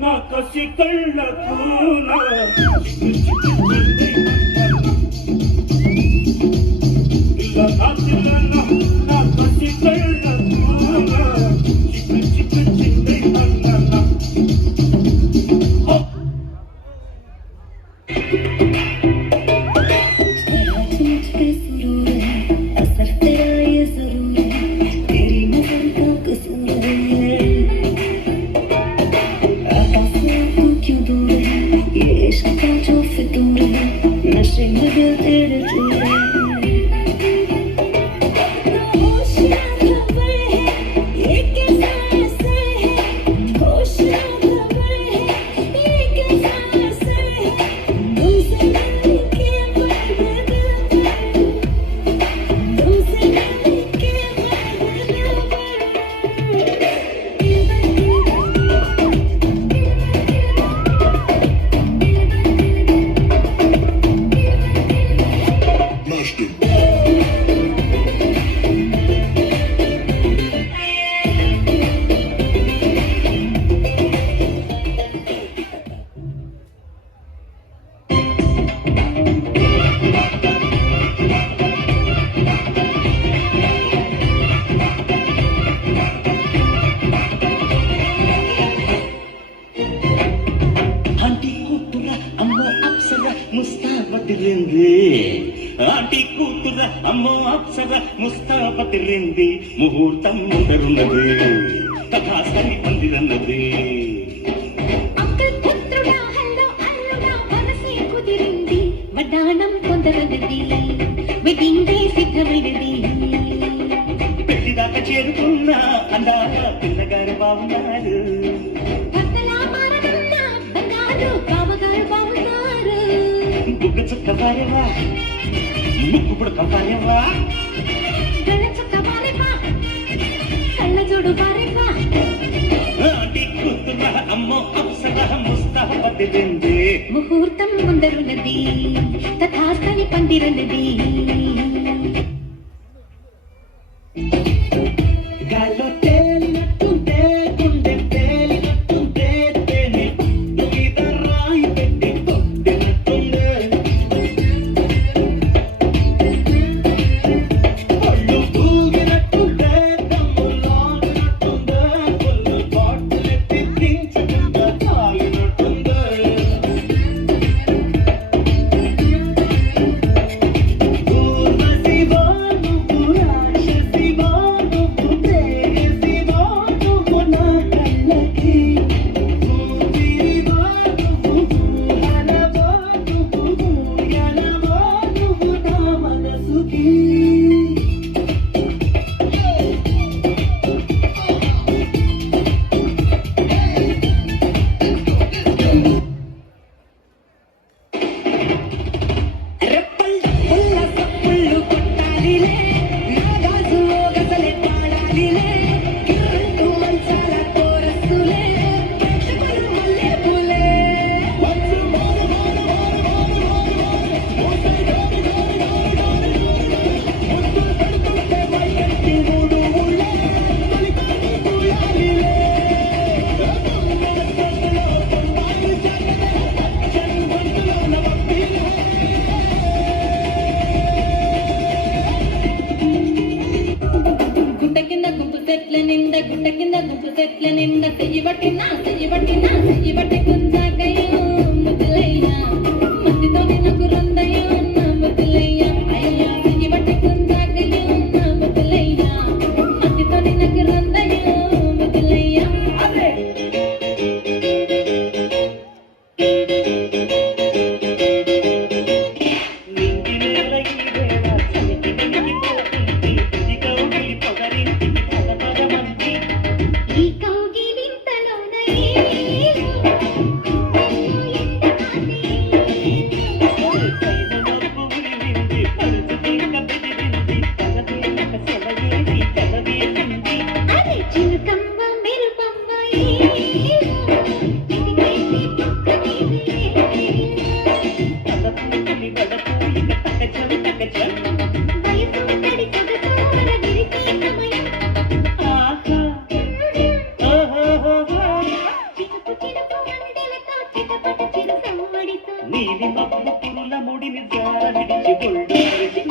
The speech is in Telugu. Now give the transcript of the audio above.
నా కసి కళ్ళకు ఇలా కాసిలన్నా నా కసి కళ్ళకు చిక్కు చిక్కు చిందై అన్నా ఆంటీ కూతుర అమ్మో అప్సర ముస్తాపతిరింది ముహూర్తం ముందరున్నది కథాసని పందిరన్నది వడ్డాణం కొందరన్నది వెడ్డింగ్ డే సిద్ధమైనది పెళ్లిదాకా చేరుకున్న అందాల పిల్లగారు బాగున్నారు బుగ్గ చుక్క పారేవా ముక్కు పుడక పారేవా గళ్ళ చుక్క పారేవా కళ్ళ జోడు పారేవా ఆంటీ కూతుర అమ్మో అప్సర ముస్తాపతిరింది ముహూర్తం ముందరున్నది తథాస్తని పందిరన్నది గాల్లో తేలినట్టుంటే గుండె తేలినట్టుంటే తేనె మీద రాయి పెట్టి కొట్టినట్టుండే ఒళ్ళు ఊగినట్టుంటే దమ్ము లాగినట్టుండే ఒళ్ళు బాటలెత్తి దించకుండా తాగినట్టుండే ఊర్వశివా నువ్వు రాక్షసివా నువ్వు ప్రేయసివా నువ్వు నా కళ్ళకి ఊపిరివా నువ్వు ఊహలవా నువ్వు ఊయలవా నువ్వు నా మనసుకి రెప్పల్ పుల్ల సప్పుళ్ళు కొట్టాలిలే నాగాజు గసలే పాడాలిలే కిర్రంటూ మంచాల కోరస్సులే ప్రేక్షకులు మల్లె పూలే మూడు ఊళ్ళే తొలిపాటి పూయాలిలే గుట్ట కింద గుంపు చెట్ల నిండా గుట్ట కింద గుంపు చెట్ల నిండా చెయ్యి పట్టి కుందాకయ్యో ముద్దులయ్యా మట్టితోనే నాకు రందయ్యో నా ముద్దులయ్యా అయ్యా చెయ్యి పట్టి కుందాకయ్యో నా ముద్దులయ్యా మట్టితోనే నాకు రందయ్యో ముద్దులయ్యా అదే ఈ కౌగిలింతలోన ఏలో అరే చిలుకమ్మ మెరుపమ్మ ఏలో వయసు తడి సొగసోర విరిసే సమయం చినుకు చినుకు నీలి మబ్బు పురుల ముడిని జార విడిచి ఒళ్ళు మరిచి